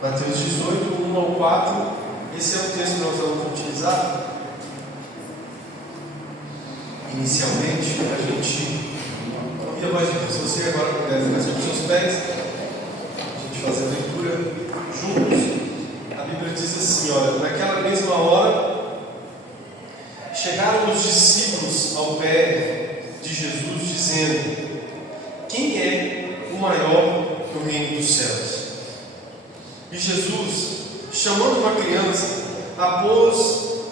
Mateus 18, 1 ao 4. Esse é o texto que nós vamos utilizar inicialmente para a gente ouvir a voz de Deus. Se você agora puder ficar sobre os seus pés, a gente fazer a leitura juntos. A Bíblia diz assim: olha, naquela mesma hora chegaram os discípulos ao pé de Jesus, dizendo: quem é o maior no reino dos céus? E Jesus, chamando uma criança, a pôs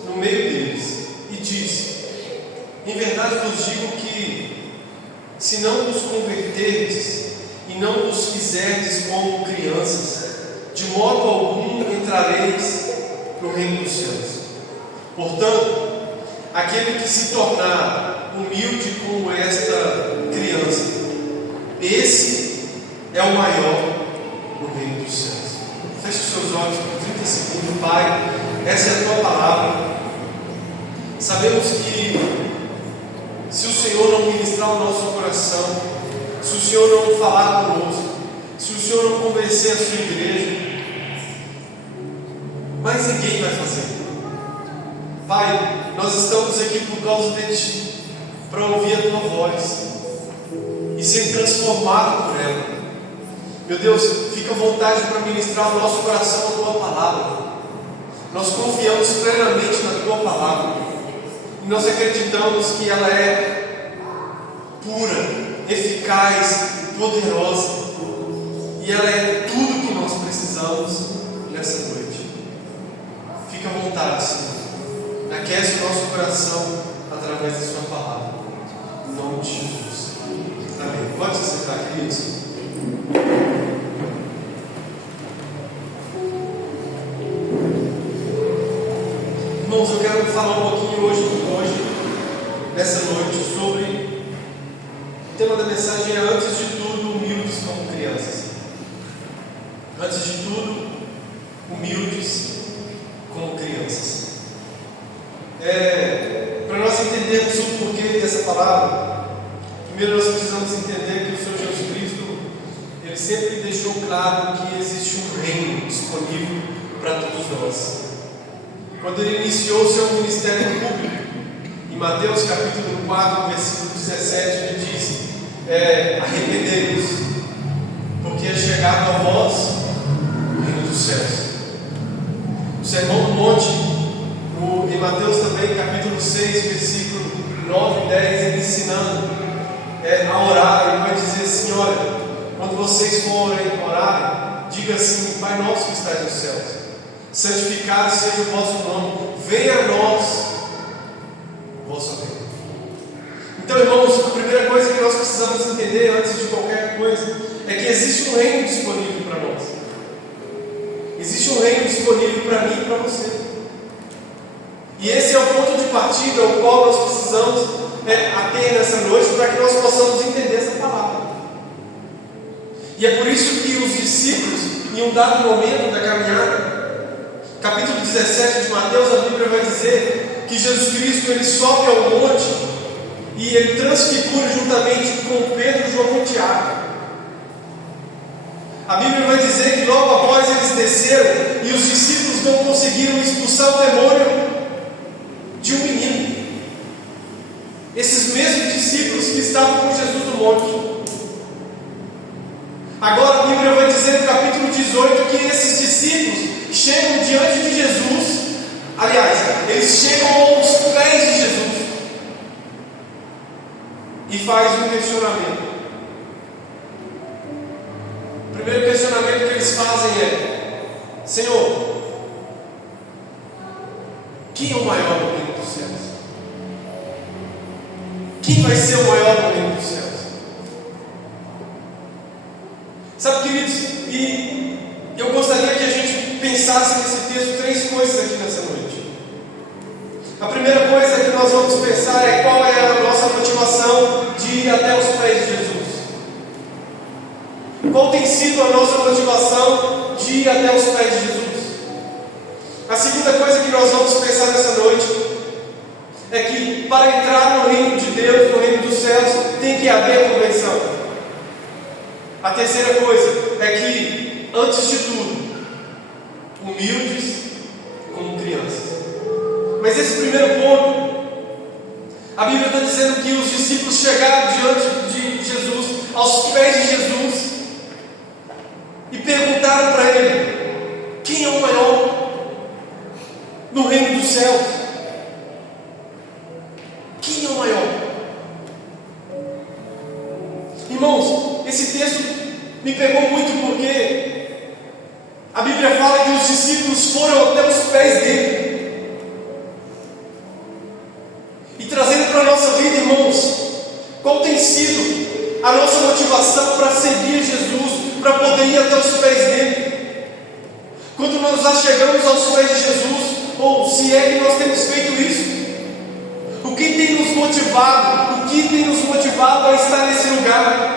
no meio deles e disse: em verdade vos digo que, se não vos converterdes e não vos fizerdes como crianças, de modo algum entrareis no reino dos céus. Portanto, aquele que se tornar humilde como esta criança, esse é o maior no reino dos céus. Feche os seus olhos por 30 segundos. Pai, essa é a tua palavra. Sabemos que se o Senhor não ministrar o nosso coração, se o Senhor não falar conosco, se o Senhor não convencer a sua igreja, mas ninguém vai fazer. Pai, nós estamos aqui por causa de Ti, para ouvir a Tua voz e ser transformado por ela. Meu Deus, fica à vontade para ministrar o nosso coração a Tua palavra. Nós confiamos plenamente na Tua palavra e nós acreditamos que ela é pura, eficaz, poderosa, e ela é tudo que nós precisamos nessa noite. Fica à vontade, Senhor. Aquece o nosso coração através da Sua palavra. Em nome de Jesus. Amém. Pode se sentar, queridos. Irmãos, eu quero falar um pouquinho hoje, nessa noite, sobre o tema da mensagem é: antes de tudo, humildes como crianças. Antes de tudo, humildes como crianças. Para nós entendermos o porquê dessa palavra, primeiro nós precisamos entender que o Senhor Jesus Cristo, Ele sempre deixou claro que existe um reino disponível para todos nós. Quando Ele iniciou o seu ministério público, em Mateus capítulo 4, versículo 17, Ele diz: arrependei-vos, porque é chegado a vós o reino dos céus. O Sermão do Monte, em Mateus também, capítulo 6, versículo 9 e 10, Ele ensinando a orar. Ele vai dizer assim: olha, quando vocês forem orar, diga assim: Pai nosso que estás nos céus, santificado seja o vosso nome, venha a nós o vosso reino. Então, irmãos, a primeira coisa que nós precisamos entender antes de qualquer coisa é que existe um reino disponível para nós. Existe um reino disponível para mim e para você. E esse é o ponto de partida ao qual nós precisamos ater nessa noite, para que nós possamos entender essa palavra. E é por isso que os discípulos, em um dado momento da caminhada, capítulo 17 de Mateus, a Bíblia vai dizer que Jesus Cristo ele sobe ao monte e ele transfigura juntamente com Pedro, João e Tiago. A Bíblia vai dizer que logo após eles desceram e os discípulos não conseguiram expulsar o demônio de um menino. Esses mesmos discípulos que estavam com Jesus no monte. Agora a Bíblia vai dizer no capítulo 18 que esses discípulos chegam diante de Jesus. Aliás, eles chegam aos pés de Jesus e faz um questionamento. O primeiro questionamento que eles fazem é: Senhor, quem é o maior no reino dos céus? Quem vai ser o maior no reino dos céus? Sabe, queridos, e eu gostaria que a gente pensasse nesse texto três coisas aqui nessa noite. A primeira coisa que nós vamos pensar é qual é a nossa motivação de ir até os pés de Jesus. Qual tem sido a nossa motivação de ir até os pés de Jesus? A segunda coisa que nós vamos pensar nessa noite é que para entrar no reino de Deus, no reino dos céus, tem que haver conversão. A terceira coisa é que, antes de tudo, humildes, como crianças. Mas esse primeiro ponto, a Bíblia está dizendo que os discípulos chegaram diante de Jesus, aos pés de Jesus, e perguntaram para ele: quem é o maior no reino dos céus? Quem é o maior? Irmãos, esse texto me pegou muito porque a Bíblia fala que os discípulos foram até os pés dele. E trazendo para a nossa vida, irmãos, qual tem sido a nossa motivação para seguir Jesus, para poder ir até os pés dele? Quando nós já chegamos aos pés de Jesus, ou se é que nós temos feito isso, o que tem nos motivado? O que tem nos motivado a estar nesse lugar?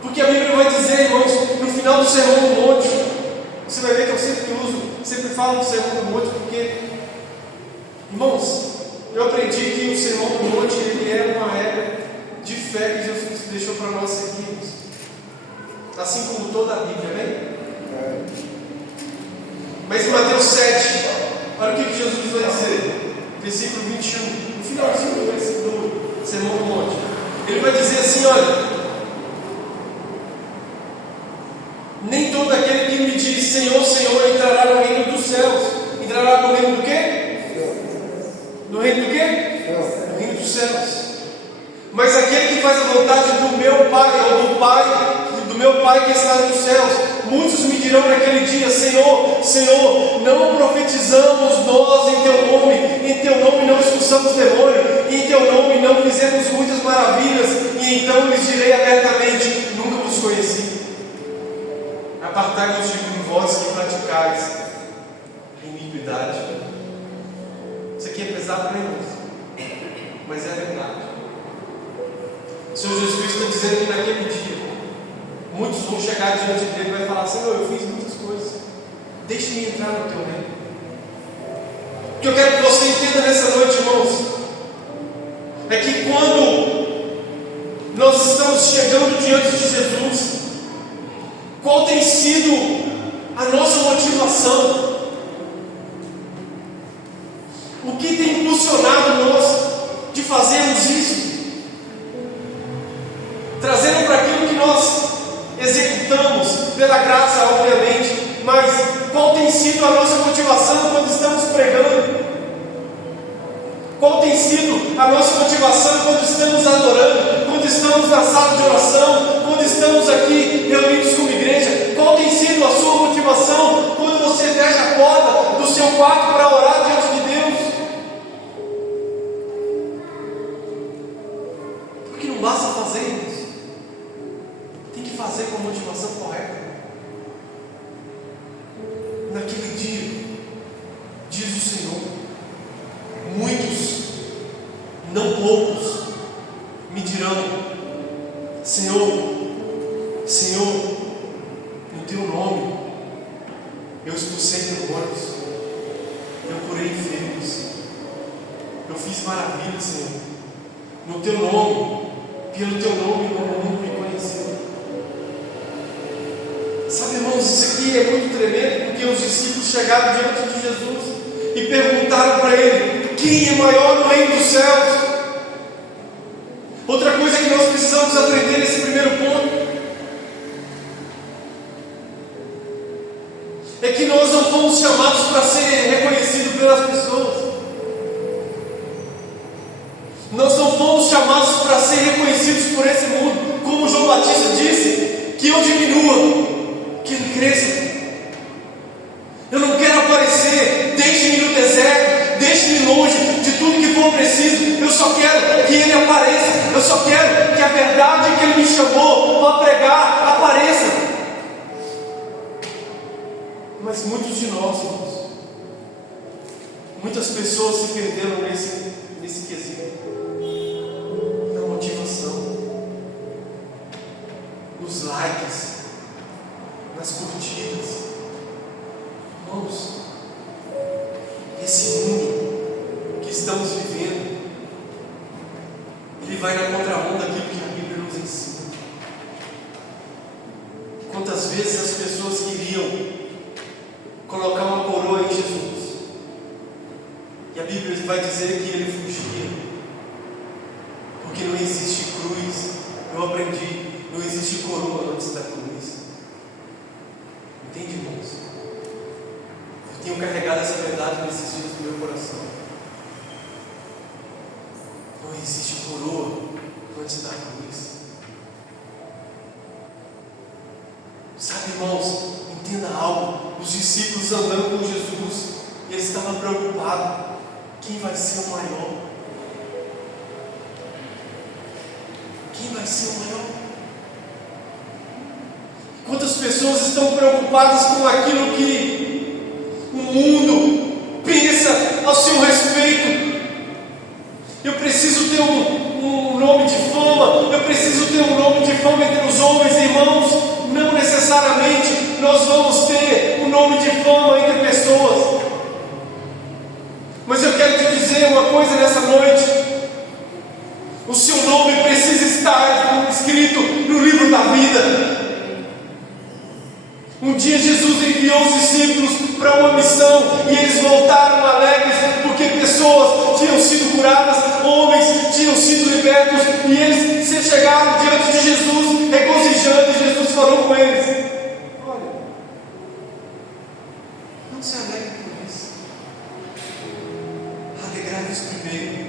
Porque a Bíblia vai dizer, irmãos, no final do Sermão do Monte, você vai ver que eu sempre falo do Sermão do Monte, porque, irmãos, eu aprendi que o Sermão do Monte, ele é uma regra de fé que Jesus deixou para nós seguirmos, assim como toda a Bíblia, amém? Mas em Mateus 7, olha o que Jesus vai dizer, versículo 21, no finalzinho do Sermão do Monte. Ele vai dizer assim: olha, nem todo aquele que me diz Senhor, Senhor entrará no reino dos céus. Entrará no reino do quê? No reino do quê? No reino dos céus. Mas aquele que faz a vontade do meu Pai, ou do meu Pai que está nos céus. Muitos me dirão naquele dia: Senhor, Senhor, não profetizamos nós em Teu nome não expulsamos demônio, e em Teu nome não fizemos muitas maravilhas. E então lhes direi abertamente: nunca vos conheci. Apartai-vos de mim, vós que praticais iniquidade. Isso aqui é pesado para nós, mas é verdade. O Senhor Jesus Cristo está dizendo que naquele dia muitos vão chegar diante dele e vai falar: Senhor, eu fiz muitas coisas, deixe-me entrar no Teu reino. O que eu quero que você entenda nessa noite, irmãos, é que quando nós estamos chegando diante de Jesus, qual tem sido a nossa motivação? O que tem impulsionado nós de fazermos isso? Trazendo para aquilo que nós executamos, pela graça, obviamente, mas qual tem sido a nossa motivação quando estamos pregando? Qual tem sido a nossa motivação quando estamos adorando, quando estamos na sala de oração, quando estamos aqui reunidos como igreja? Qual tem sido a sua motivação quando você fecha a porta do seu quarto para orar diante de Deus? Porque não basta fazer isso, tem que fazer com a motivação correta. Naquele dia, diz o Senhor, muitos, não poucos, me dirão: Senhor, Senhor, no Teu nome eu expulsei demônios, eu curei enfermos, eu fiz maravilhas, Senhor. No Teu nome, pelo Teu nome o mundo me conheceu. Sabe, irmãos, isso aqui é muito tremendo, porque os discípulos chegaram diante de Jesus e perguntaram para Ele: quem é maior no reino dos céus? Outra coisa que nós precisamos aprender nesse primeiro ponto é que nós não fomos chamados para ser reconhecidos pelas pessoas. Nós não fomos chamados para ser reconhecidos por esse mundo. Como João Batista disse, que eu diminua, que Ele cresça. Eu não quero aparecer, deixe-me no deserto, deixe-me longe de tudo que for preciso. Eu só quero que Ele apareça. Eu só quero que a verdade que Ele me chamou para pregar apareça. Mas muitos de nós, irmãos, muitas pessoas se perderam nesse quesito, na motivação, nos likes, nas curtidas. Irmãos, esse mundo que estamos vivendo, ele vai na contramão daquilo que a Bíblia nos ensina. Quantas vezes as pessoas queriam colocar uma coroa em Jesus. E a Bíblia vai dizer que ele fugia, porque não existe cruz. Eu aprendi, não existe coroa antes da cruz. Entende, irmãos? Eu tenho carregado essa verdade nesses dias no meu coração. Não existe coroa antes da cruz. Sabe, irmãos, entenda algo. Os discípulos andando com Jesus, eles estavam preocupados. Quem vai ser o maior? Quem vai ser o maior? Quantas pessoas estão preocupadas com aquilo que o mundo pensa ao seu respeito? Eu preciso ter um nome de fama, eu preciso ter um nome de fama entre os homens, irmãos. Não necessariamente nós vamos ter um nome de fama entre pessoas. Mas eu quero te dizer uma coisa nessa noite: o seu nome precisa estar escrito no livro da vida. Um dia Jesus enviou os discípulos para uma missão e eles voltaram alegres porque pessoas tinham sido curadas, homens tinham sido libertos, e eles se chegaram diante de Jesus regozijando, e Jesus falou com eles: olha, não se alegre por isso, alegrai-vos primeiro,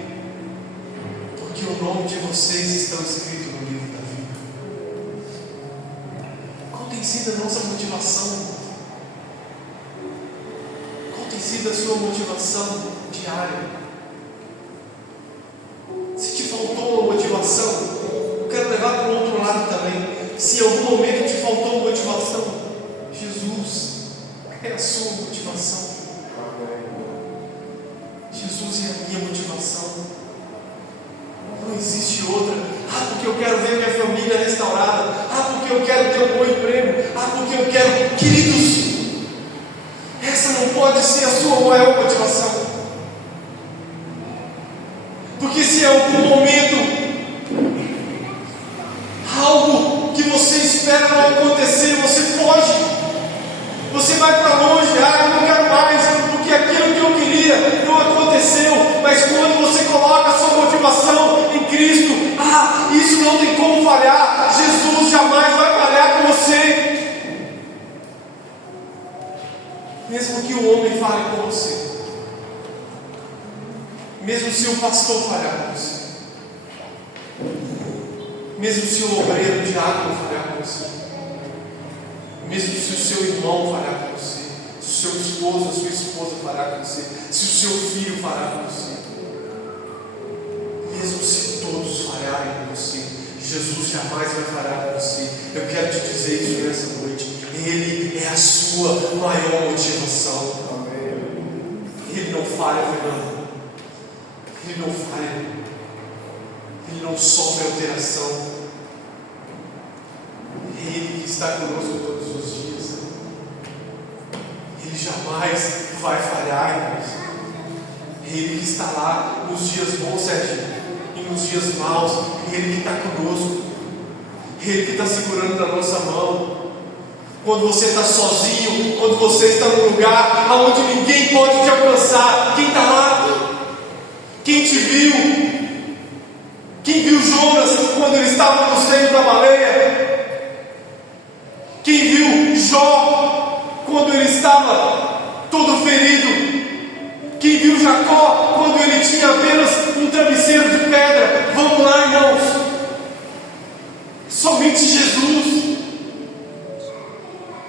porque o nome de vocês está escrito no livro da vida. Qual tem sido a nossa motivação? Qual tem sido a sua motivação diária? Se te faltou uma motivação, eu quero levar para o outro lado também. Se em algum momento te faltou motivação, Jesus é a sua motivação. Jesus é a minha motivação. Não existe outra. Porque eu quero ver minha família restaurada. Porque eu quero ter um bom emprego. Porque eu quero... Queridos, essa não pode ser a sua maior motivação. Porque se em algum momento algo que você espera não acontecer, você foge, você vai para longe. Eu não quero mais, porque aquilo que eu queria não aconteceu. Mas quando você coloca a sua motivação em Cristo, isso não tem como falhar. Jesus jamais vai falhar com você, mesmo que o homem fale com você, mesmo se o pastor falhar com você, mesmo se o obreiro diácono falhar com você, mesmo se o seu irmão falhar com você, se o seu esposo, a sua esposa falhar com você, se o seu filho falhar com você, mesmo se todos falharem com você, Jesus jamais vai falhar com você. Eu quero te dizer isso nessa noite. Ele é a sua maior motivação. Ele não falha, Fernando. Ele não falha. Ele não sofre alteração. É Ele que está conosco todos os dias. Ele jamais vai falhar, irmãos. É Ele que está lá nos dias bons, Serginho, e nos dias maus. É Ele que está conosco. É Ele que está segurando na nossa mão. Quando você está sozinho, quando você está num lugar onde ninguém pode te alcançar, quem está lá? Quem te viu? Quem viu Jonas quando ele estava no seio da baleia? Quem viu Jó quando ele estava todo ferido? Quem viu Jacó quando ele tinha apenas um travesseiro de pedra? Vamos lá, irmãos. Somente Jesus.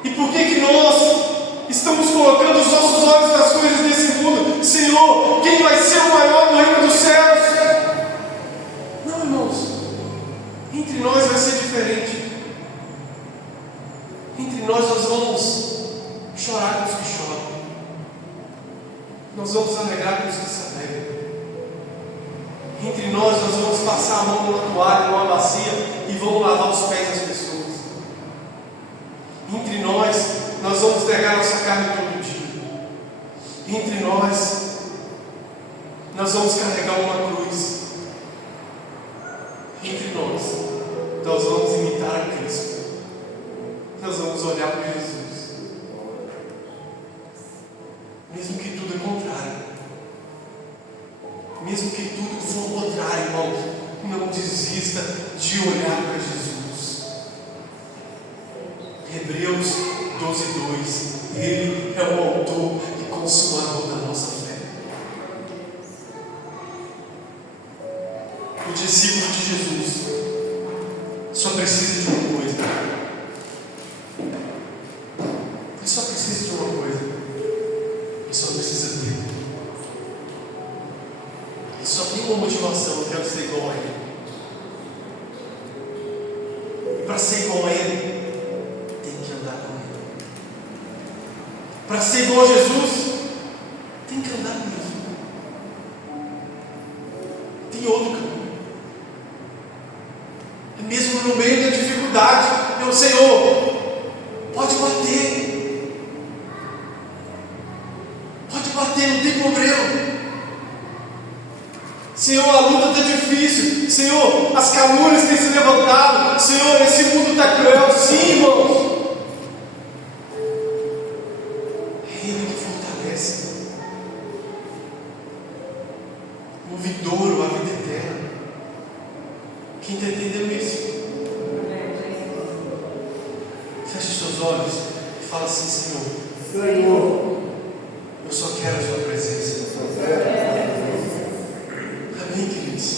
E por que nós estamos colocando os nossos olhos nas coisas desse mundo? Senhor, quem vai ser o maior no reino dos céus? Não, irmãos. Entre nós vai ser diferente. Entre nós vamos chorar com os que choram. Nós vamos alegrar com os que se alegram. Entre nós vamos passar a mão numa toalha, numa bacia, e vamos lavar os pés das pessoas. Entre nós vamos negar nossa carne todo dia. Entre nós vamos carregar uma cruz. Entre nós vamos imitar a Cristo. Nós vamos olhar para Jesus. mesmo que tudo for ao contrário, irmão, não desista de olhar para Jesus. Hebreus 12:2, Ele é o autor e consumador da nossa fé. O discípulo de Jesus só precisa de uma coisa. Ele só precisa de uma coisa. Ele só precisa dele. Ele só tem uma motivação: eu quero ser igual a Ele. E para ser igual a Ele, tem que andar com Ele. Para ser igual a Jesus, tem que andar com Jesus. Tem outro caminho. Mesmo no meio da dificuldade, meu Senhor, pode bater, não tem problema. Senhor, a luta está difícil. Senhor, as calúnias têm se levantado. Senhor, esse mundo está cruel. Sim, irmãos. É Ele que fortalece o vindouro, a vida eterna. Quem está entendendo isso? Feche seus olhos e fala assim: Senhor, eu só quero a Sua presença. Amém, queridos?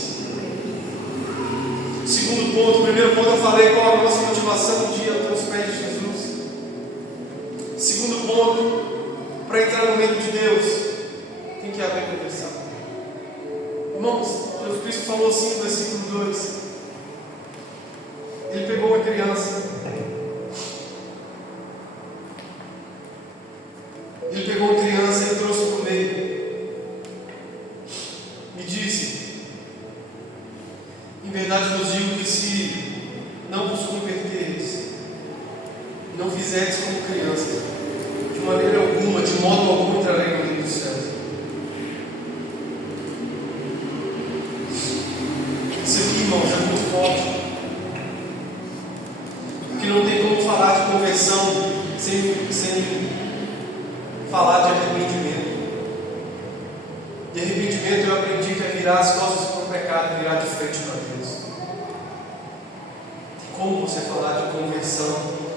Segundo ponto, primeiro ponto eu falei qual a nossa motivação um dia aos pés de Jesus. Segundo ponto, para entrar no reino de Deus, tem que haver conversão. Irmãos, Jesus Cristo falou assim no versículo 2. Ele pegou uma criança. Ele pegou uma criança e trouxe para o meio. Me disse: em verdade vos digo que se não vos converteres, não fizeres como criança, de maneira alguma, de modo algum, entrarei no reino dos céus. Isso aqui, irmãos, é muito forte. Porque não tem como falar de conversão sem falar de arrependimento. E arrependimento eu aprendi que é virar as costas para o pecado e virar de frente para Deus. Tem como você falar de conversão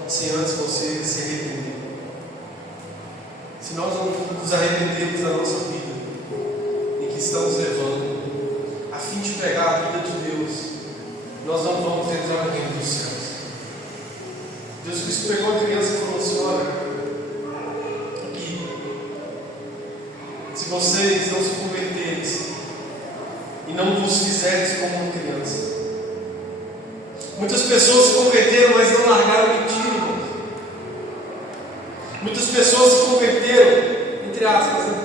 sem antes você se arrepender? Se nós não nos arrependermos da nossa vida em que estamos levando, a fim de pregar a vida de Deus, nós não vamos entrar no reino dos céus. Jesus Cristo pegou a criança e falou assim: olha, aqui, se vocês não se converterem e não vos fizerem como uma criança. Muitas pessoas se converteram, mas não largaram a mentira, irmãos. Muitas pessoas se converteram, entre aspas, né?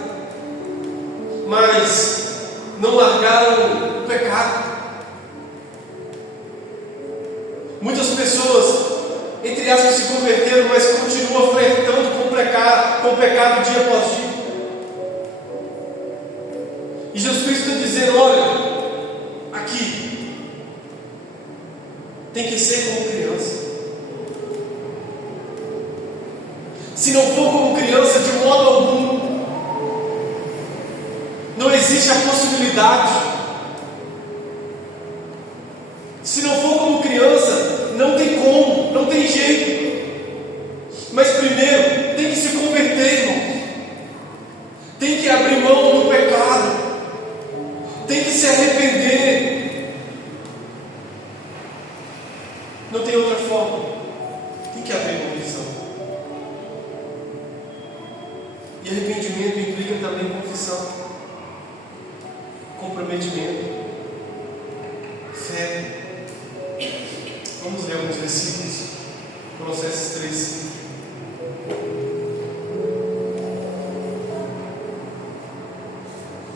Mas não largaram o pecado. Muitas pessoas, entre aspas, se converteram, mas continuam flertando com o pecado dia após dia. E Jesus Cristo está dizendo: olha, aqui tem que ser como criança. Se não for como criança, de modo algum, não existe a possibilidade. Se não for como criança, não tem como, não tem jeito. Mas primeiro, tem que se converter, irmão. Tem que abrir mão do pecado. Tem que se arrepender. Não tem outra forma. Tem que haver conversão. E arrependimento implica também confissão, comprometimento, fé. Vamos ler alguns versículos. Colossenses 3:5.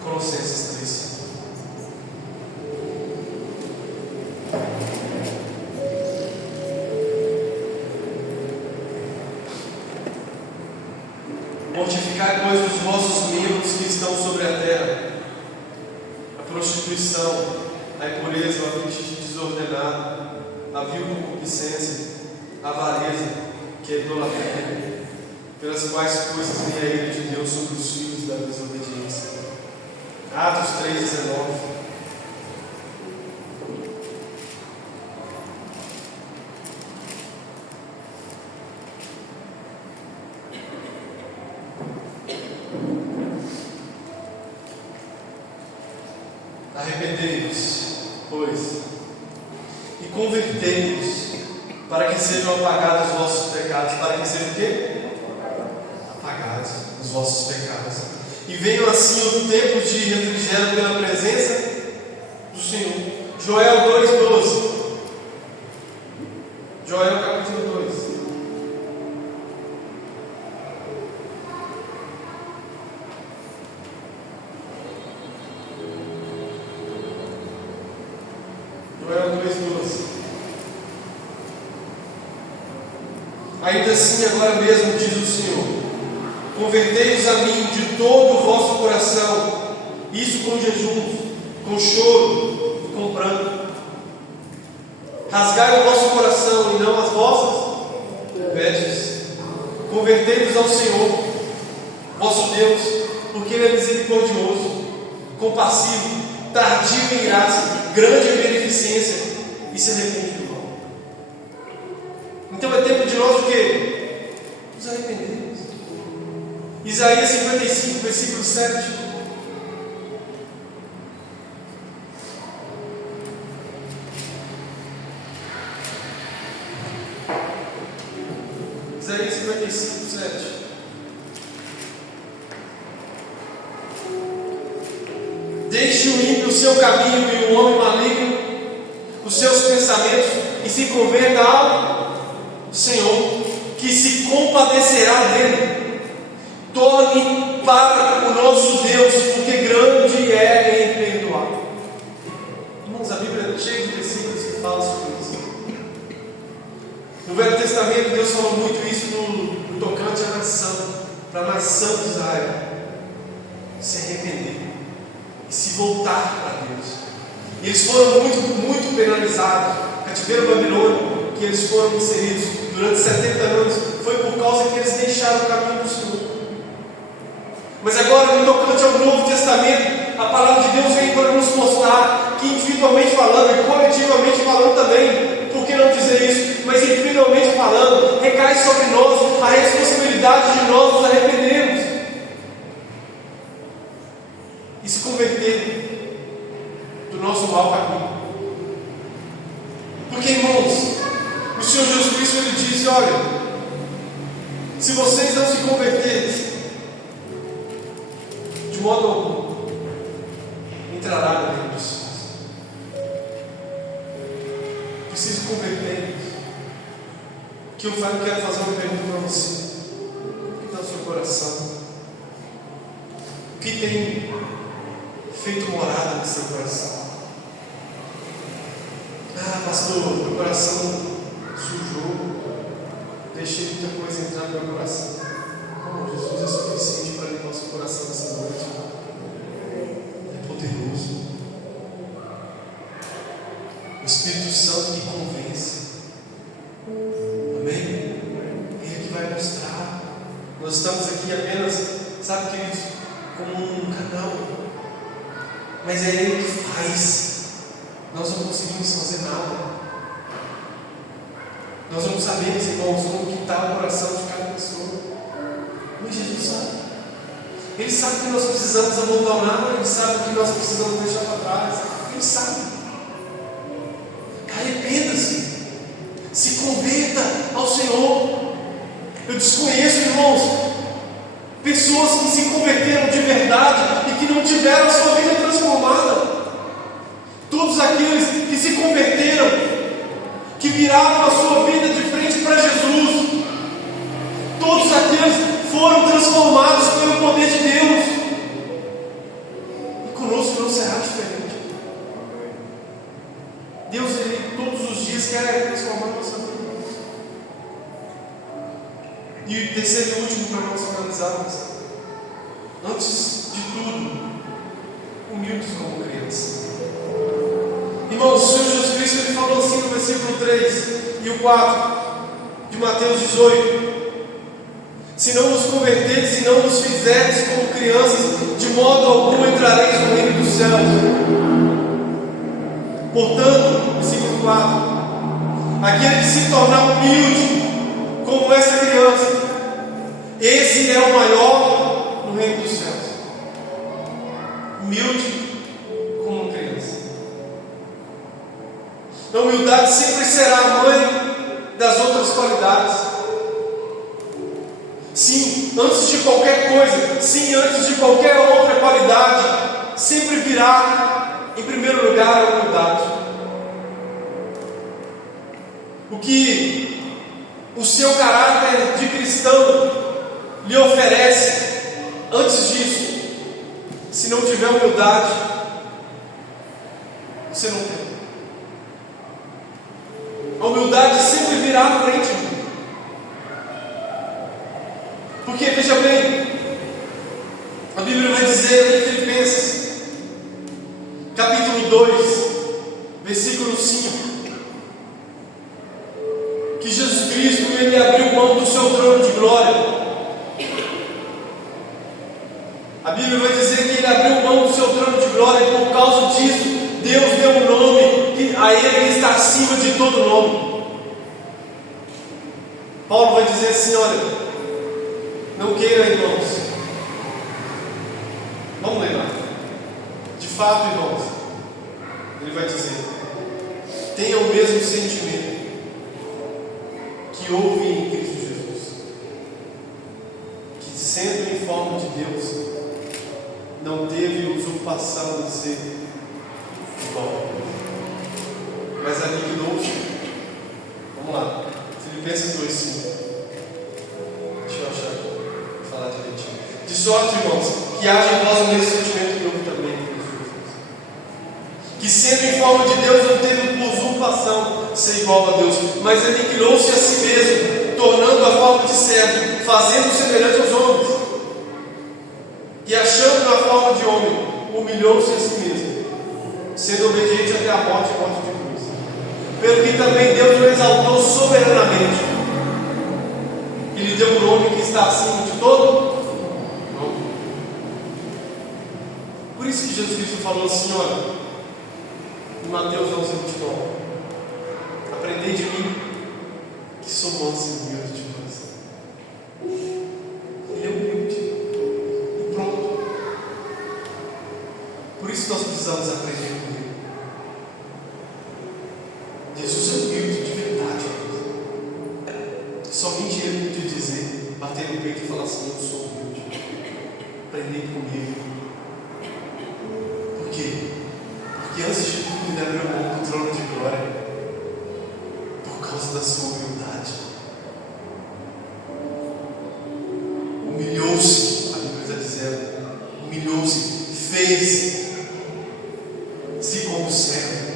Colossenses 3:5. Mortificai, pois, os vossos membros que estão sobre a terra: a prostituição, a impureza, o apetite desordenado, a vil concupiscência, a avareza, que é idolatria, pelas quais coisas vem a ira de Deus sobre os filhos da desobediência. Atos 3,19. Arrependei-vos, pois, e convertei-vos, para que sejam apagados os vossos pecados. Para que sejam o quê? Apagados os vossos pecados. E venham assim o tempo de refrigério pela presença do Senhor. Joel 2,12. Joel capítulo 2. Joel 2,12. Ainda assim, agora mesmo, diz o Senhor: convertei-vos a mim de todo o vosso coração, isso com jejum, com choro e com pranto. Rasgai o vosso coração e não as vossas vestes. Convertei-vos ao Senhor, vosso Deus, porque Ele é misericordioso, compassivo, tardio em graça, grande em beneficência, e se arrepende do mal. Então é tempo de nós o quê? Nos arrependermos. Isaías 55, versículo 7. Isaías 55, 7. Deixe o ímpio o seu caminho e o homem maligno os seus pensamentos, e se converta ao Senhor, que se compadecerá dele. Torne para o nosso Deus, porque grande é em perdoar. Irmãos, a Bíblia é cheia de versículos que falam sobre isso. No Velho Testamento, Deus falou muito isso no tocante à nação, para a nação de Israel se arrepender e se voltar para Deus. E eles foram muito penalizados. O cativeiro babilônico que eles foram inseridos durante 70 anos foi por causa que eles deixaram o caminho do Senhor. Mas agora, no tocante ao Novo Testamento, a palavra de Deus vem para nos mostrar que, individualmente falando e coletivamente falando também, por que não dizer isso? Mas individualmente falando, recai sobre nós a responsabilidade de nós nos arrependermos e se converter do nosso mau caminho. Porque, irmãos, o Senhor Jesus Cristo, Ele disse: olha, se vocês não se converterem, de modo algum entrará no reino dos céus. Preciso converter. Que eu quero fazer uma pergunta para você. O que está no seu coração? O que tem feito morada no seu coração? Ah, pastor, meu coração sujou. Deixei muita coisa entrar no meu coração. Não, Jesus é suficiente para limpar o seu coração nessa noite. É poderoso. O Espírito Santo que convence. Amém? Ele que vai mostrar. Nós estamos aqui apenas, sabe, queridos, como um canal. Mas é Ele que faz. Nós não conseguimos fazer nada. Nós não sabemos, irmãos, como que está o coração de cada pessoa. Mas Jesus sabe. Ele sabe que nós precisamos abandonar. Ele sabe que nós precisamos deixar para trás. Ele sabe. Arrependa-se. Se converta ao Senhor. Eu desconheço, irmãos, pessoas que se converteram de verdade e que não tiveram a sua vida transformada. Todos aqueles que se converteram, que viraram a sua vida de frente para Jesus, todos aqueles foram transformados pelo poder de Deus. E conosco não será diferente. Deus, Ele todos os dias quer transformar a nossa vida. E o terceiro e último para nós finalizarmos: antes de tudo, humildes como criança. Irmãos, o Senhor Jesus Cristo, Ele falou assim no versículo 3 e o 4 de Mateus 18: Se não vos converterdes e não vos fizerdes como crianças, de modo algum entrareis no reino dos céus. Portanto, versículo 4, aquele que se tornar humilde, como essa criança, esse é o maior no reino dos céus. Humilde como uma criança. A humildade sempre será a mãe das outras qualidades. Sim, antes de qualquer coisa, sim, antes de qualquer outra qualidade, sempre virá em primeiro lugar a humildade. O que o seu caráter de cristão lhe oferece, antes disso, se não tiver humildade, você não tem. A humildade sempre virá à frente. Porque, veja bem, a Bíblia vai dizer em Filipenses, capítulo 2, versículo 5, que Jesus Cristo, Ele abriu mão do seu trono de glória. A Bíblia vai dizer que Ele abriu mão do seu trono de glória e por causa disso, Deus deu um nome a Ele que está acima de todo nome. Paulo vai dizer assim, olha, não queira, irmãos. Vamos ler lá. De fato, irmãos, ele vai dizer, tenha o mesmo sentimento que houve em Cristo Jesus, que sendo em forma de Deus, não teve usurpação de ser igual a Deus, mas aniquilou-se. Vamos lá, Filipenses 2,5. Deixa eu achar aqui, vou falar direitinho. De sorte, irmãos, que haja em vós o mesmo sentimento que houve também em Cristo Jesus, que sendo em forma de Deus não teve usurpação de ser igual a Deus, mas aniquilou-se a si mesmo, tornando a forma de servo, fazendo semelhante aos homens, e achando na forma de homem, humilhou-se a si mesmo, sendo obediente até a morte e morte de cruz. Pelo que também Deus o exaltou soberanamente, e lhe deu um nome que está acima de todo nome. Por isso que Jesus Cristo falou assim, olha, em Mateus 11:29, aprendei de mim, que sou manso e humilde de coração. Ele é humilde e pronto. Por isso nós precisamos aprender com Ele. Jesus é humilde de verdade. Somente Ele pode dizer, bater no peito e falar assim, eu sou humilde. Aprendei comigo. Por quê? Porque antes de tudo Ele abriu mão do trono de glória por causa da sua humildade. Humilhou-se, a Bíblia está dizendo, humilhou-se, fez-se como servo.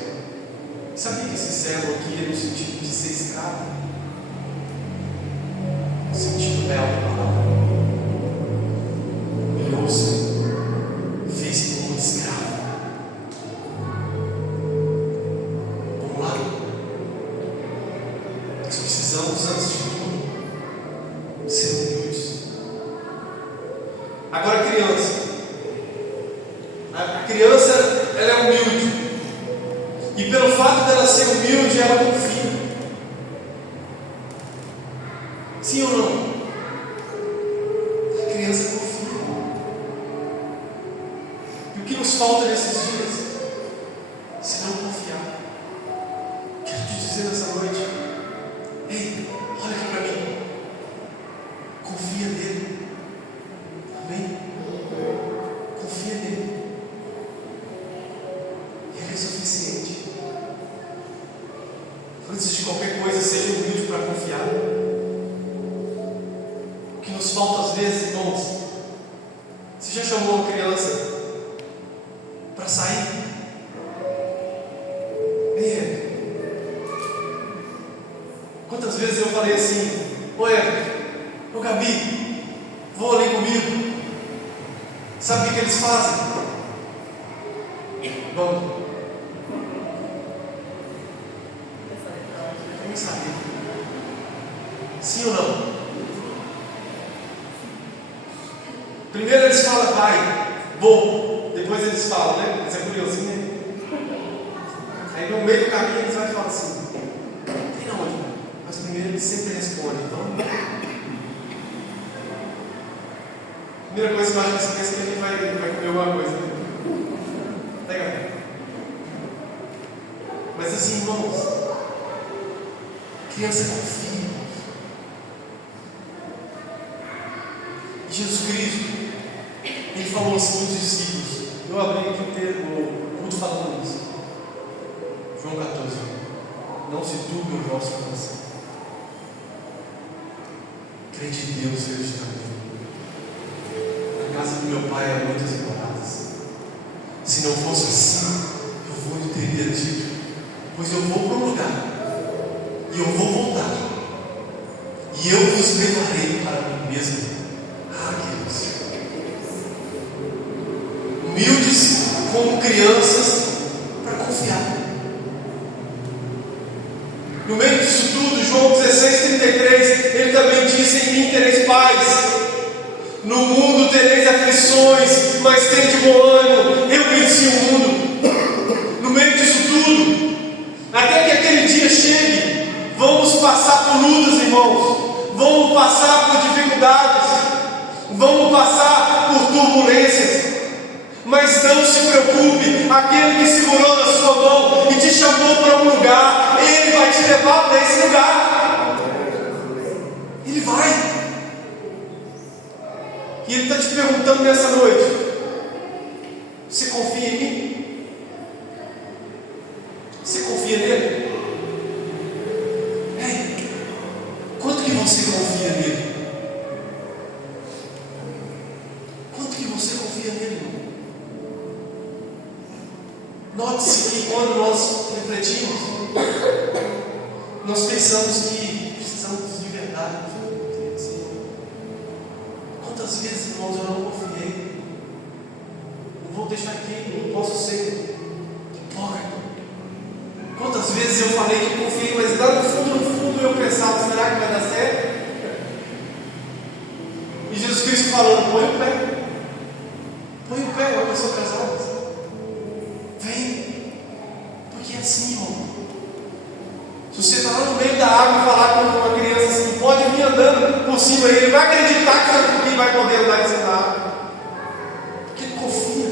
Sabia que esse servo aqui é no sentido de ser escravo? No sentido real da palavra. Humilhou-se, fez-se como escravo. Vamos lá? Nós precisamos, antes de tudo, ser humildes. Agora, a criança. A criança, ela é humilde. E pelo fato dela ser humilde, ela confia. Sim ou não? A criança confia. E o que nos falta nesses dias? Se não confiar. Quero te dizer nessa noite, ei, olha aqui para mim. Confia nele. Amém? Confia nele. Ele é suficiente. Antes de qualquer coisa, seja humilde para confiar. O que nos falta às vezes, irmãos, você já chamou uma criança para sair? Quantas vezes eu falei assim, ô Everton, ô Gabi, vou ali comigo. Sabe o que eles fazem? Vamos. Vamos saber. Sim ou não? Primeiro eles falam, vai, vou. Depois eles falam, né? Mas é curiosinho, né? Aí no meio do caminho eles vão e falam assim, tem onde? Mas primeiro eles sempre respondem, vamos. Primeira coisa que eu acho que você pensa que a gente vai comer alguma coisa. Legal. Mas assim, irmãos, criança confia. Jesus Cristo, Ele falou assim aos discípulos. Eu abri aqui o culto falando isso. João 14. Não se turbe o vosso coração. Crede em Deus, Ele está comigo. Na casa do meu pai há muitas moradas. Se não fosse assim, eu teria dito. Pois eu vou para um lugar. E eu vou voltar. E eu vos levarei para mim mesmo. Queridos. Humildes como crianças para confiar. No meio disso tudo, João 16:33, ele também disse: em mim tereis paz. No mundo tereis aflições, mas tende bom ânimo. Eu venci o mundo. No meio disso tudo, até que aquele dia chegue, vamos passar por lutas, irmãos. Vamos passar por dificuldades. Vamos passar por turbulências. Mas não se preocupe, aquele que segurou na sua mão e te chamou para um lugar, Ele vai te levar para esse lugar. Ele vai. E Ele está te perguntando nessa noite: você confia em mim? Você confia nele? Ei, quanto que você confia nele? Quanto que você confia nele, irmão? Note-se que quando nós refletimos, nós pensamos que precisamos de verdade. Quantas vezes, irmãos, eu não confiei? Não vou deixar aqui, não posso ser hipócrita. Quantas vezes eu falei que confiei, mas lá no fundo eu pensava, será que vai dar certo? E Jesus Cristo falando, põe o pé. Põe o pé, olha as outras horas. Vem. Porque é assim, irmão. Se você está lá no meio da água e falar com uma criança assim, pode vir andando por cima, ele vai acreditar que vai poder andar em cima da água. Porque ele confia.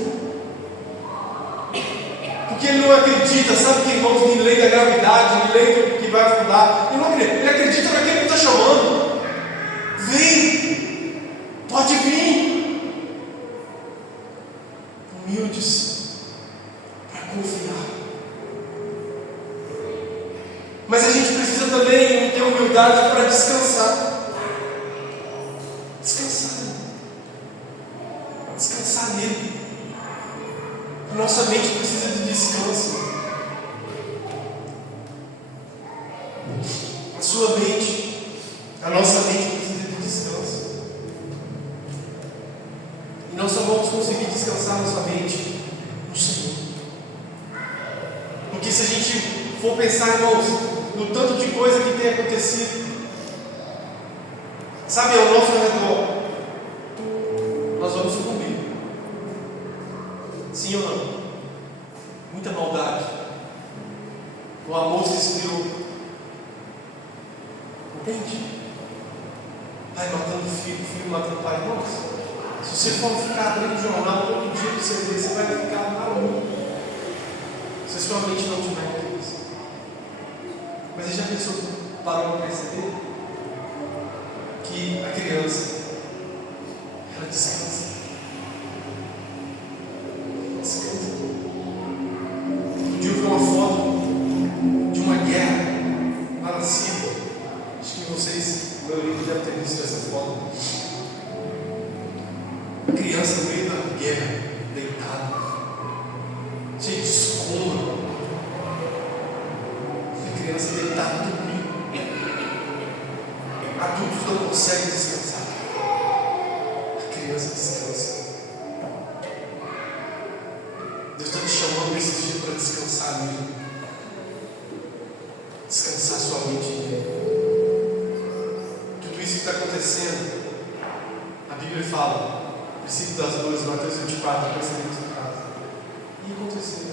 Porque ele não acredita, sabe que, irmãos, em lei da gravidade, em lei do que vai afundar. Ele não acredita, ele acredita naquele que está chamando. Vem. Pode vir. Humildes para confiar. Mas a gente precisa também ter humildade para descansar. Descansar. Descansar nele. A nossa mente precisa de descanso. A sua mente, a nossa mente precisa de descanso. E nós só vamos conseguir descansar nossa mente no Senhor. Porque se a gente for pensar, irmãos, no tanto de coisa que tem acontecido, sabe, ao nosso redor, nós vamos sucumbir. Sim ou não? Muita maldade. O amor se esfriou. Entende? Pai matando filho, filho matando pai. Irmãos, se você for ficar abrindo jornal todo dia para você ver, você vai ficar maluco. Se sua mente não tiver com isso. Mas você já pensou, parou para perceber que a criança, ela descansa. Descansa. Um dia eu vi uma foto de uma guerra lá na Síria. Acho que vocês, a maioria deve ter visto essa foto. A criança no meio da guerra, deitada, cheia de escombro. A criança deitada dormindo. Adultos não conseguem descansar. A criança descansa. Deus está te chamando nesse dia para descansar nele. Descansar sua mente nele. Tudo isso que está acontecendo, a Bíblia fala, princípio das dores, Mateus 24, percebemos em casa. E aconteceu.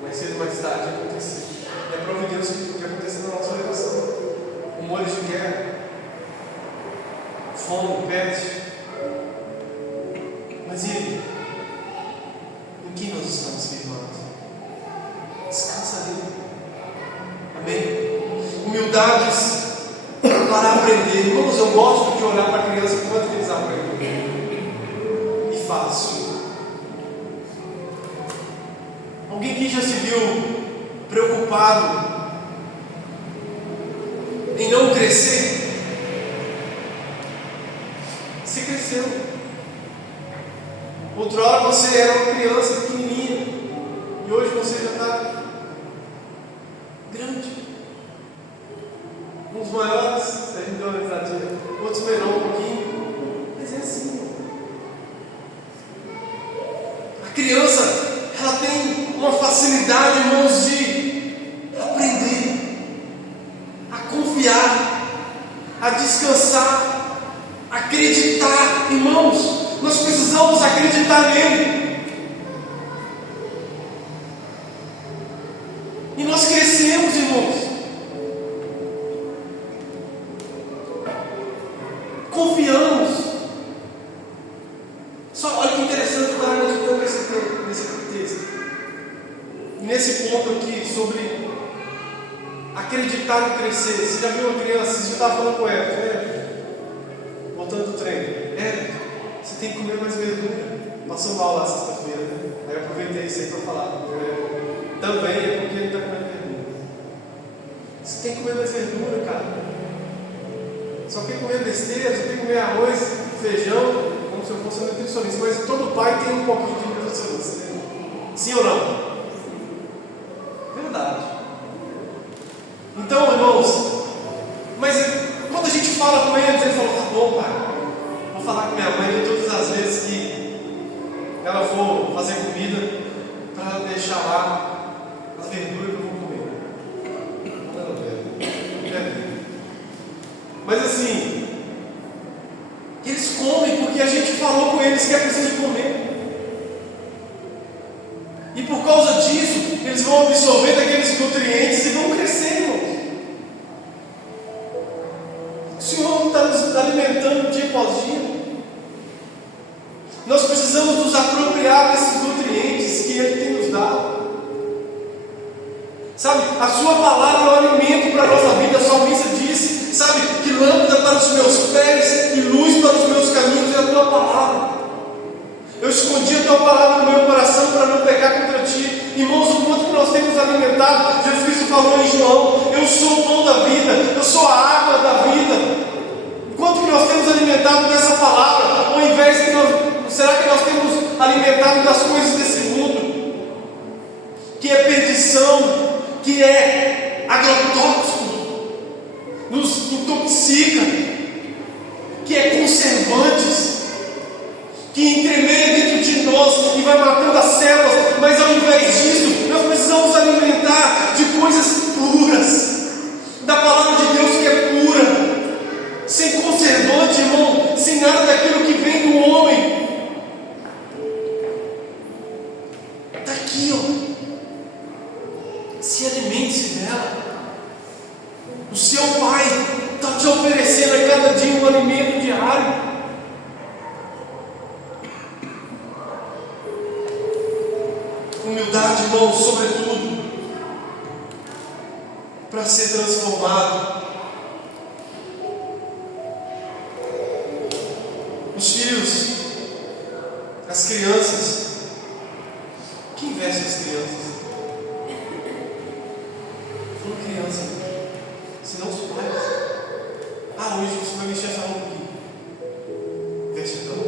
Mais cedo ou mais tarde aconteceu. E é prova de Deus que o que aconteceu na nossa geração. Rumores de guerra, fome, peste. Mas e aí? Em que nós estamos firmados? Descansa nele. Amém? Humildades para aprender. Irmãos, eu gosto de olhar para a criança enquanto eles aprendem. E fácil. Alguém aqui já se viu preocupado em não crescer? Você cresceu. Outrora você era uma criança pequenininha e hoje você já está grande. Uns maiores, a gente deu uma risadinha, outros menor um pouquinho, mas é assim. A criança, ela tem uma facilidade, irmãos, de aprender, a confiar, a descansar, a acreditar. Irmãos, nós precisamos acreditar nele. E nós crescemos, irmãos. Confiamos. Só olha que interessante, eu estava meditando nesse texto. Nesse ponto aqui, sobre acreditar no crescer. Você já viu uma criança? Você já estava falando com ela, voltando do treino. Você tem que comer mais verdura. Passou mal lá sexta-feira, né? Aí eu aproveitei isso aí para falar. Também é porque ele está comendo verdura. Você tem que comer mais verdura, cara. Só tem que comer besteira, só tem que comer arroz, feijão, como se eu fosse um nutricionista. Mas todo pai tem um pouquinho de nutricionista, né? Sim ou não? Verdade. Então, irmãos, mas quando a gente fala com eles, ele fala: tá bom, pai, vou falar com minha mãe todas as vezes que ela for fazer comida, para deixar lá as verduras que eu vou comer. Mas assim, eles comem porque a gente falou com eles que é preciso comer. E por causa disso, eles vão absorvendo aqueles nutrientes e vão crescendo. O Senhor está nos alimentando dia após dia. Nós precisamos nos apropriar desses nutrientes que Ele tem nos dado. Sabe, a sua palavra é um alimento para a nossa vida. A salmista disse, sabe, que lâmpada para os meus pés e luz para os meus caminhos é a tua palavra. Eu escondi a tua palavra no meu coração para não pecar contra ti. Irmãos, o quanto que nós temos alimentado, Jesus Cristo falou em João: eu sou o pão da vida, eu sou a água da vida. O quanto que nós temos alimentado dessa palavra, ao invés que será que nós temos alimentado das coisas desse mundo, que é perdição, que é agrotóxico, nos intoxica, que é conservantes, que entremeia dentro de nós e vai matando as células. Mas ao invés disso, nós precisamos alimentar de coisas puras, da palavra de Deus que é pura, sem conservante, irmão, sem nada daquilo que vem do homem. Está aqui, ó. Se alimente-se dela. O seu Pai está te oferecendo a cada dia um alimento diário. Humildade, irmão, sobretudo, para ser transformado. Os filhos, as crianças. Quem veste as crianças? Não criança, senão os pais. Hoje você vai vestir essa roupa aqui. Veste então.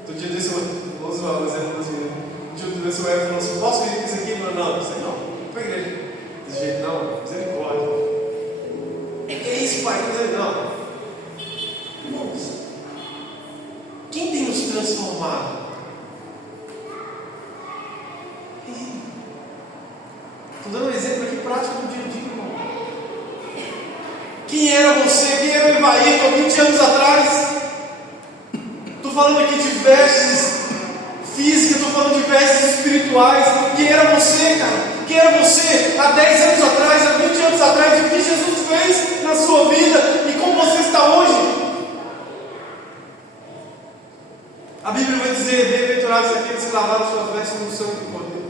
Outro dia desse, vou usar o exemplo assim. Um dia desse o Evo falou assim: posso vir com isso aqui? Eu falei: não, isso aí não. Vou para a igreja. Desse jeito não, misericórdia. Que é isso, pai? Não. Irmãos, quem tem nos transformado? Estou dando um exemplo aqui prático do dia a dia, irmão. Quem era você? Quem era o Evaíto há 20 anos atrás? falando aqui de vestes físicas, estou falando de vestes espirituais. Quem era você, cara? Quem era você há 10 anos atrás, há 20 anos atrás, e o que Jesus fez na sua vida e como você está hoje? A Bíblia vai dizer: bem-aventurados aqueles que lavaram suas vestes no sangue do Cordeiro.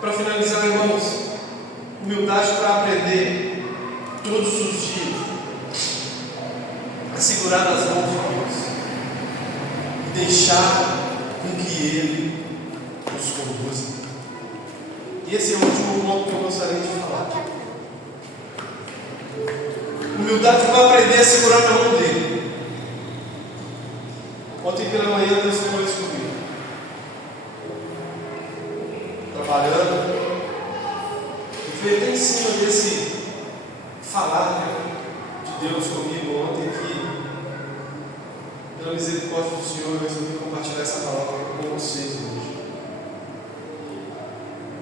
Para finalizar, irmãos, humildade para aprender todos os dias a segurar nas mãos de Deus e deixar com que Ele nos conduza. E esse é o último ponto que eu gostaria de falar. Humildade para aprender a segurar na mão dele. Ontem pela manhã Deus falou isso comigo. Trabalhando, e veio até em cima desse falar de Deus comigo ontem, que pela misericórdia do Senhor eu resolvi compartilhar essa palavra com vocês hoje.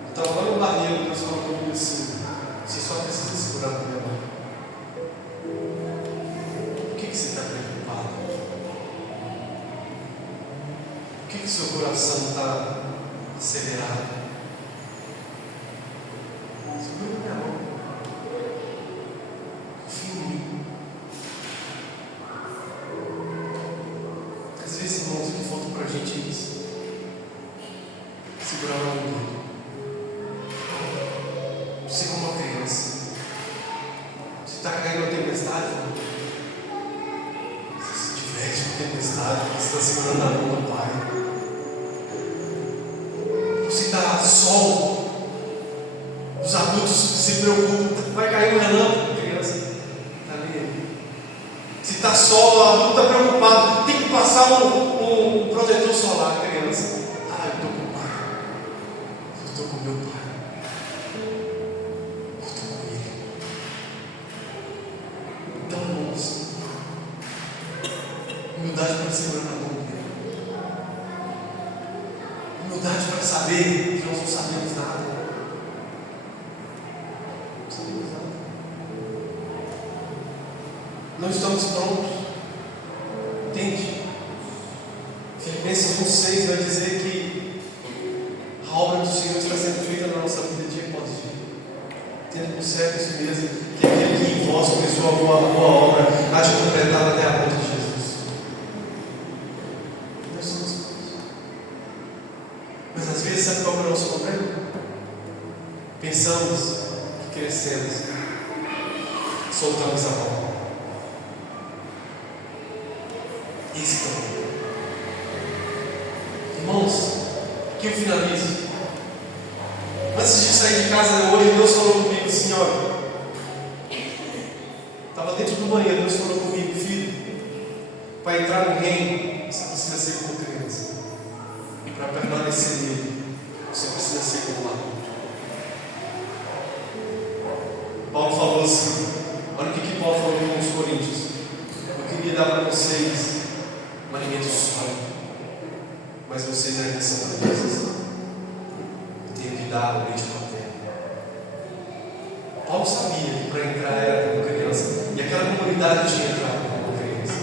Eu estava lá no barreiro, Deus falou comigo assim: você só precisa segurar na minha mão. Por que você está preocupado? Por que seu coração está acelerado? Segura minha mão. Confia em mim. Às vezes, irmãos, o que falta para a gente é isso. Segurar a mão dele. Você como uma criança. Você está caindo na tempestade, você se diverte com a tempestade, você está segurando a mão do Pai. Você está sol, os adultos se preocupam, vai cair um relâmpago, criança, está ali. Se está sol, o adulto está preocupado, tem que passar um protetor solar, criança. Ah, eu estou com o Pai, eu estou com o meu Pai. Humildade para segurar na mão dele. Humildade para saber que nós não sabemos nada. Não sabemos nada. Não estamos prontos. Entende? Filipenses 1,6 vai dizer que a obra do Senhor está sendo feita na nossa vida dia após dia. Tendo por certo isso mesmo, que aquele que em vós começou a boa obra há de completá-la até a volta de Jesus. Mas às vezes, sabe qual é o nosso problema? Pensamos que crescemos, soltamos a mão. Esse é o problema. Irmãos, que eu finalizo. Antes de sair de casa hoje, Deus falou comigo assim: olha, estava dentro do banheiro, Deus falou comigo: filho, para entrar no reino, você precisa ser como criança. Para permanecer nele, você precisa ser como um adulto. Paulo falou assim: olha o que Paulo falou com os coríntios. Eu queria dar para vocês um alimento sólido, mas vocês ainda são crianças. Eu tenho que dar o leite materno. Paulo sabia que para entrar era como criança, e aquela comunidade tinha entrado como criança.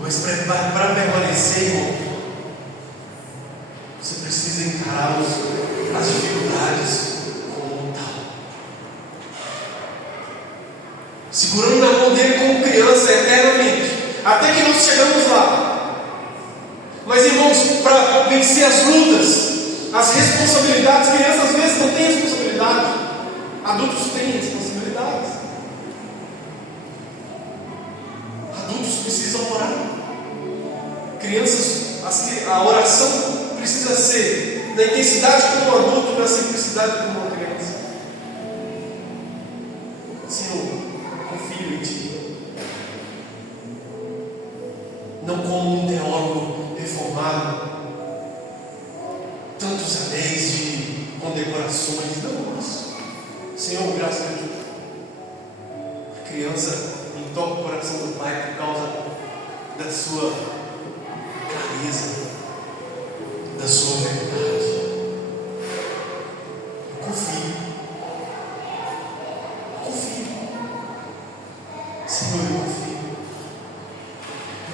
Mas para permanecer, irmão, você precisa encarar as dificuldades como tal. Segurando na mão dele como criança eternamente, até que nós chegamos lá. Mas, irmãos, para vencer as lutas, as responsabilidades, crianças às vezes não têm responsabilidade, adultos têm responsabilidades. Adultos precisam orar. Crianças, a oração precisa ser na intensidade como um adulto, na simplicidade como uma criança. Senhor, confio em Ti. Não como um teólogo reformado, tantos anéis de condecorações, não, mas Senhor, graças a Ti. A criança toca o coração do Pai por causa da sua clareza, da sua verdade. Confie.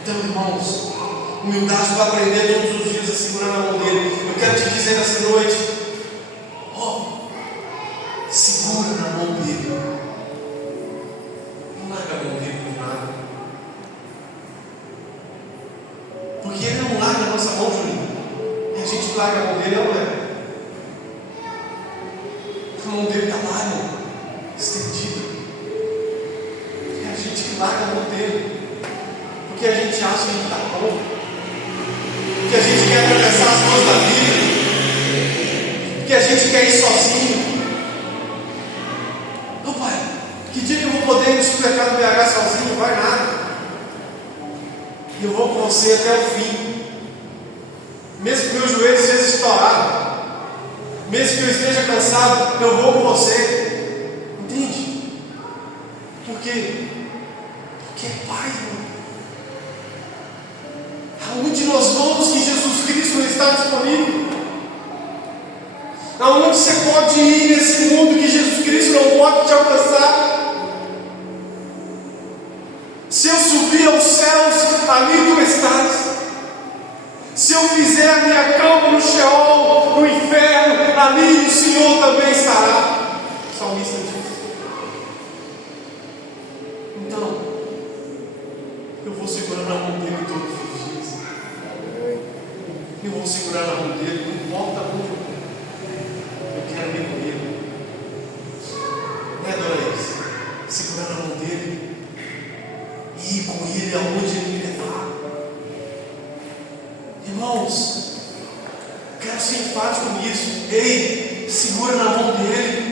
Então, irmãos, humildade para aprender todos os dias a segurar na mão dele. Eu quero te dizer nessa noite, segura na mão dele. Não larga a mão dele por nada. Porque ele não larga a nossa mão, Julinho. E a gente larga a mão dele, não é? A mão dele está lá, irmão, estendida. É a gente que larga a mão dele. Porque a gente acha que ele está bom. Porque a gente quer atravessar as mãos da vida. Porque a gente quer ir sozinho. Não, pai, que dia que eu vou poder ir no supermercado BH sozinho? Vai nada. E eu vou com você até o fim. Mesmo que meu joelho esteja estourado. Mesmo que eu esteja cansado, eu vou com você. Entende? Por quê? Porque é pai, irmão. Aonde nós vamos que Jesus Cristo não está disponível? Aonde você pode ir nesse mundo que Jesus Cristo não pode te alcançar? Se eu subir aos céus, ali tu estás. Se eu fizer a minha cama no Sheol, no inferno, ali o Senhor também estará. O salmista diz. Então, eu vou segurar na mão dele todos os dias. Eu vou segurar na mão dele, não importa onde eu vou. Eu quero ir com ele. Não é, Dora Elis? Segurar na mão dele e ir com ele aonde ele me levar. Irmãos, quero ser enfático nisso. Ei, segura na mão dele.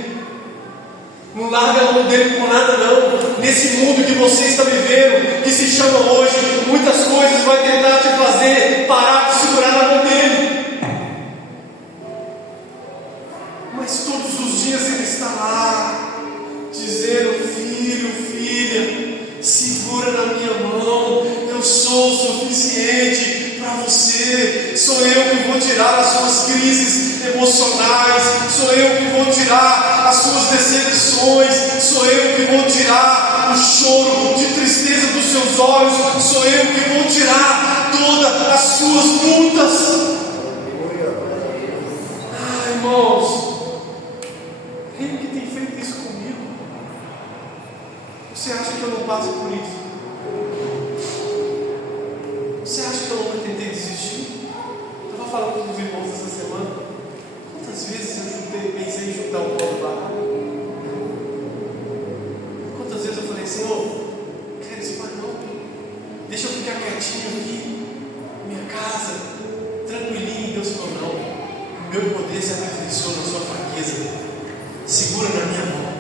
Não larga a mão dele por nada não. Nesse mundo que você está vivendo, que se chama hoje, muitas coisas vai tentar te fazer parar de segurar na mão dele. Mas todos os dias ele está lá, dizendo: filho, filha, segura na minha mão. Eu sou o suficiente para você. Sou eu que vou tirar as suas crises emocionais. Sou eu que vou tirar as suas decepções. Sou eu que vou tirar o choro de tristeza dos seus olhos. Sou eu que vou tirar todas as suas lutas. Irmãos, ele que tem feito isso comigo. Você acha que eu não passo por isso? Você acha que eu nunca tentei desistir? Eu estava falando com os irmãos essa semana. Quantas vezes eu pensei em juntar o pó do barco? Quantas vezes eu falei: Senhor, quero esse pai não. Deixa eu ficar quietinho aqui, minha casa, tranquilinho. Deus falou: não. O meu poder se aperfeiçoa na sua fraqueza. Segura na minha mão.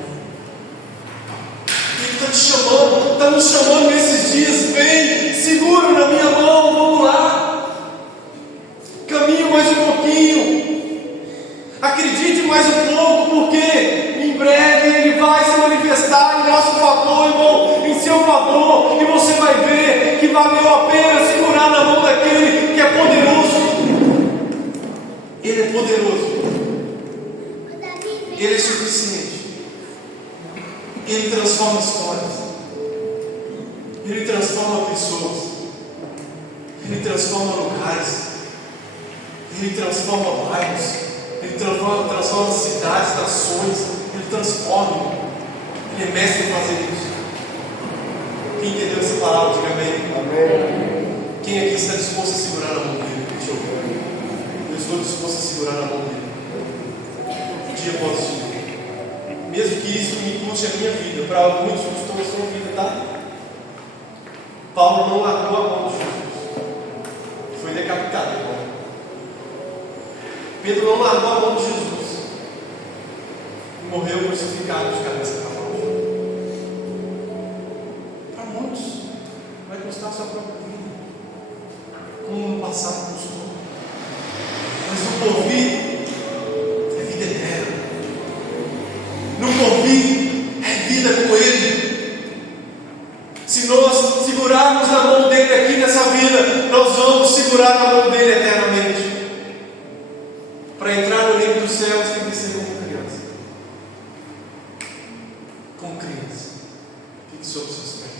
Ele está te chamando, está nos chamando nesses dias. Vem, segura na minha mão, vamos lá. Caminhe mais um pouquinho. Acredite mais um pouco, porque em breve ele vai se manifestar em nosso favor, irmão, em seu favor. E você vai ver que valeu a pena segurar na mão daquele que é poderoso. Ele é poderoso. Ele é suficiente. Ele transforma histórias. Ele transforma pessoas. Ele transforma lugares. Ele transforma bairros. Ele transforma cidades, nações. Ele transforma. Ele é mestre em fazer isso. Quem entendeu essa palavra, diga amém. Amém. Quem aqui está disposto a segurar na mão dele? Deixa eu ver. Eu estou disposto a segurar na mão dele. Dia após dia. Mesmo que isso me custe a minha vida. Para muitos custou a sua vida, tá? Paulo não largou a mão de Jesus. Foi decapitado, irmão. Pedro não largou a mão de Jesus. E morreu crucificado de cabeça para baixo. Para muitos, vai custar a sua própria vida. Como no passado custou. Mas no porvir é vida eterna. No porvir é vida com Ele. Se nós segurarmos na mão dele aqui nessa vida, nós vamos segurar na mão dele eternamente. Para entrar no reino dos céus tem que ser como criança. Como criança. Fique sobre os seus pés.